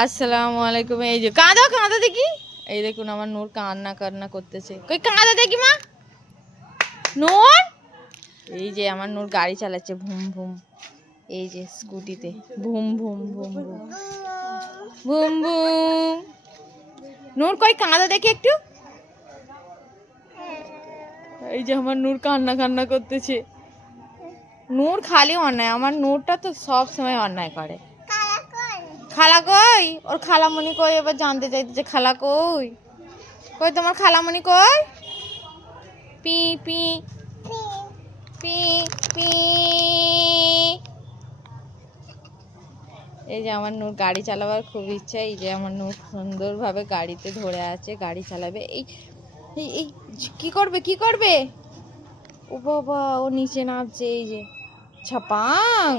আসসালামু আলাইকুম। এই যে কাঁদো কাঁদো দেখি, এই দেখুন আমার নূর কান্না করতেছে। কই কাঁদো দেখি মা। নূর, এই যে আমার নূর গাড়ি চালাচ্ছে ভুম ভুম, এই যে স্কুটিতে ভুম ভুম ভুম ভুম ভুম ভুম। নূর কই কাঁদো দেখি একটু। এই যে আমার নূর কান্না করতেছে। নূর খালি অন্যায়, আমার নূরটা তো সব সময় অন্যায় করে। খালা কই, ওর খালামণি কই, এবার জানতে চাইতেছে খালা কই। কই তোমার খালামণি কই। P P P P. এই যে আমার নূর গাড়ি চালাবার খুব ইচ্ছা। এই যে আমার নূর সুন্দরভাবে গাড়িতে ধরে আছে, গাড়ি চালাবে। এই এই এই কি করবে কি করবে। ও বাবা, ও নিচে নামছে। এই যে ছাপাং।